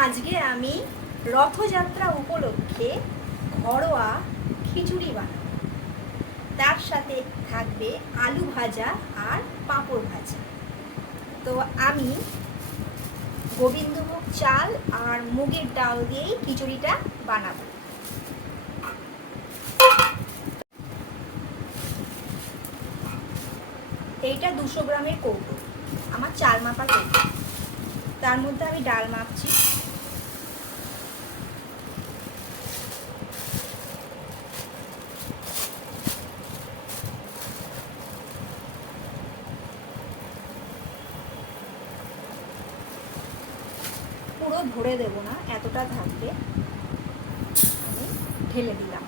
আজকে আমি রথযাত্রা উপলক্ষে ঘরোয়া খিচুড়ি বানাবো। তার সাথে থাকবে আলু ভাজা আর পাঁপড় ভাজা। তো আমি গোবিন্দভোগ চাল আর মুগের ডাল দিয়েই খিচুড়িটা বানাবো। এইটা 200 গ্রামের কৌটো, আমার চাল মাপার কৌটো। তার মধ্যে আমি ডাল মাপছি। পুরো ভরে দেবো না, এতটা থাকবে। আমি ঢেলে দিলাম।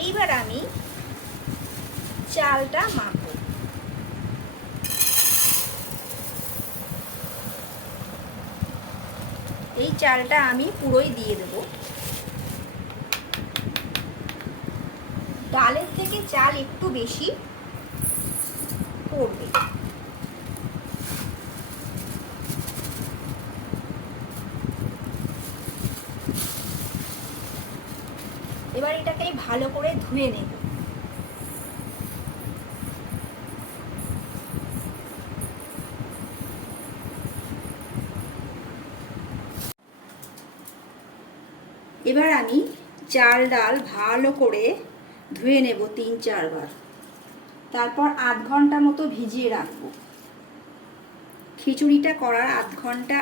এইবার আমি চালটা মাখবো। এই চালটা আমি পুরোই দিয়ে দেব। ডালের থেকে চাল একটু বেশি পড়বে। এবার এটাকে ভালো করে ধুয়ে নেব। এবার আমি চাল ডাল ভালো করে ধুয়ে নেব 3-4 বার। তারপর 8 ঘন্টা মতো ভিজিয়ে রাখবো। খিচুড়িটা করার 8 ঘন্টা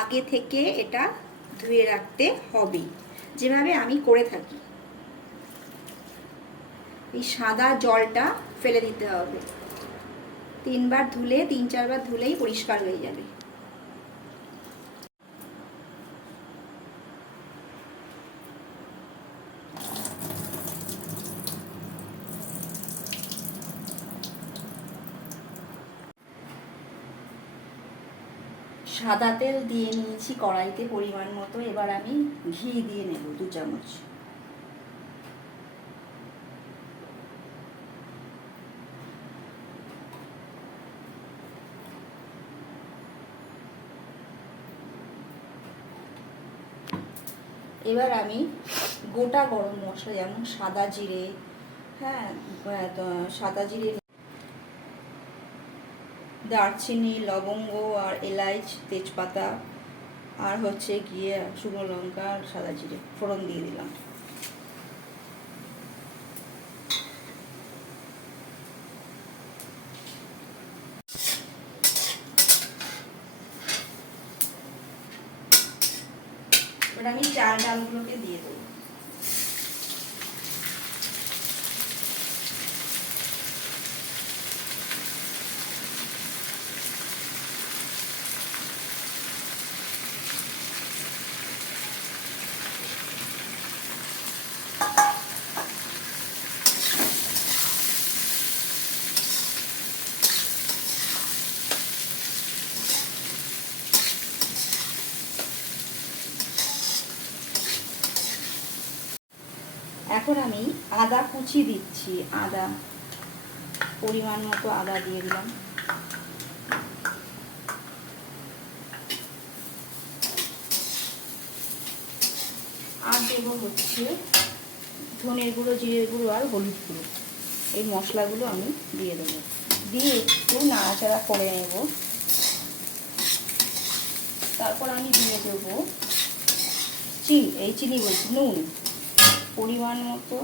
আগে থেকে এটা ধুয়ে রাখতে হবে, যেভাবে আমি করে থাকি। এই সাদা জলটা ফেলে দিতে হবে। 3 বার ধুলে, 3-4 বার ধুলেই পরিষ্কার হয়ে যাবে। সাদা তেল দিয়ে নিয়েছি কড়াইতে পরিমাণ মতো। এবার আমি ঘি দিয়ে নেব 2 চামচ। এবার আমি গোটা গরম মশলা, যেমন সাদা জিরে, সাদা জিরে, দারচিনি, লবঙ্গ আর এলাচ, তেজপাতা আর হচ্ছে গিয়ে শুকনো লঙ্কা আর সাদা জিরে ফোড়ন দিয়ে দিলাম। এবার আমি চাল ডালগুলোকে দিয়ে দেবো। এখন আমি আদা কুচি দিচ্ছি। আদা পরিমাণ মতো আদা দিয়ে দিলাম। আর দেব হচ্ছে ধনের গুঁড়ো, জিরের গুঁড়ো আর হলুদ গুঁড়ো। এই মশলাগুলো আমি দিয়ে দেবো। দিয়ে একটু নাড়াচাড়া করে নেব। তারপর আমি দিয়ে দেবো চিনি বলছি, নুন পরিমাণ মতো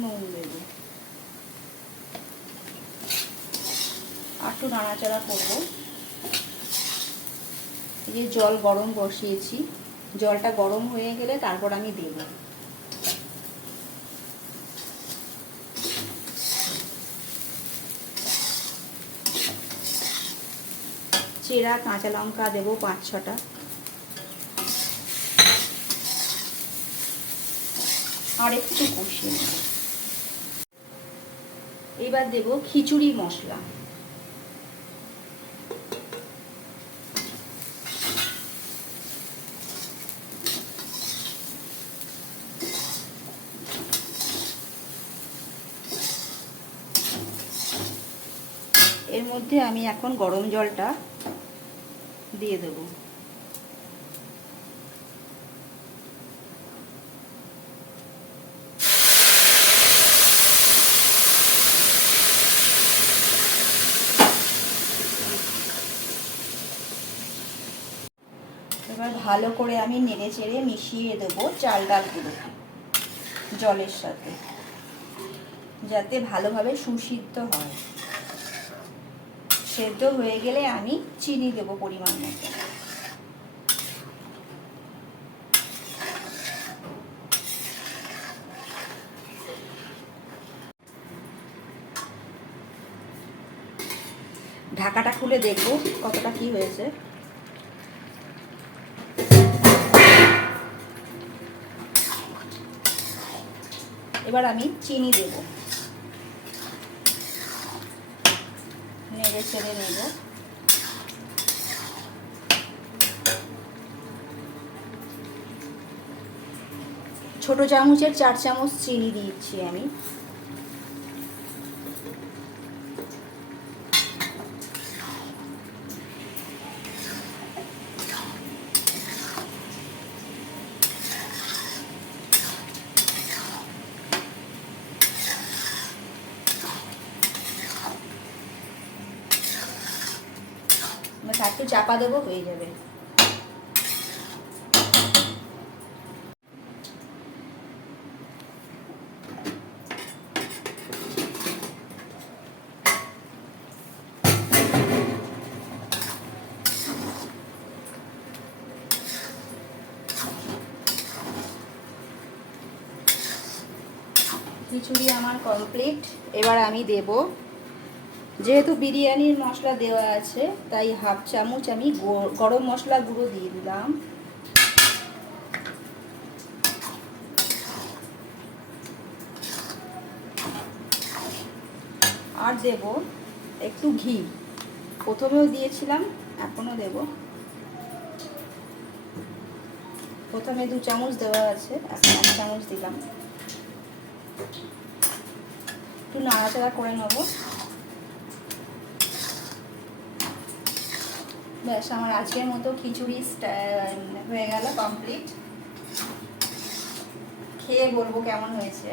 নুন দেব। আর একটু নাড়াচাড়া করবো। এই যে জল গরম বসিয়েছি, জলটা গরম হয়ে গেলে তারপর আমি দেব। চেরা কাঁচা লঙ্কা দেবো 5-6টা। আর একটু কষিয়ে নেব। এবার দেব খিচুড়ি মশলা। এর মধ্যে আমি এখন গরম জলটা দিয়ে দেবো। এবার ভালো করে আমি নেড়ে চেড়ে মিশিয়ে দেবো চাল ডালগুলো জলের সাথে, যাতে ভালোভাবে সুসিদ্ধ হয়। সেদ্ধ হয়ে গেলে আমি চিনি দেবো পরিমাণ মতো। ঢাকাটা খুলে দেখবো কতটা কি হয়েছে। এবার আমি চিনি দেব, নেড়ে চেড়ে নেব। ছোট চামচের 4 চামচ চিনি দিচ্ছি আমি। একটু চাপা দেবো, হয়ে যাবে। খিচুড়ি আমার কমপ্লিট। এবার আমি দেব, যেহেতু বিরিয়ানির মশলা দেওয়া আছে তাই হাফ চামচ আমি গরম মশলা গুঁড়ো দিয়ে দিলাম। আর দেব একটু ঘি, প্রথমেও দিয়েছিলাম এখনও দেব। প্রথমে 2 চামচ দেওয়া আছে, এখন 1 চামচ দিলাম। একটু নাড়াচাড়া করে নেব। ব্যাস, আমার আজকের মতো খিচুড়ি হয়ে গেল কমপ্লিট। খেয়ে বলবো কেমন হয়েছে।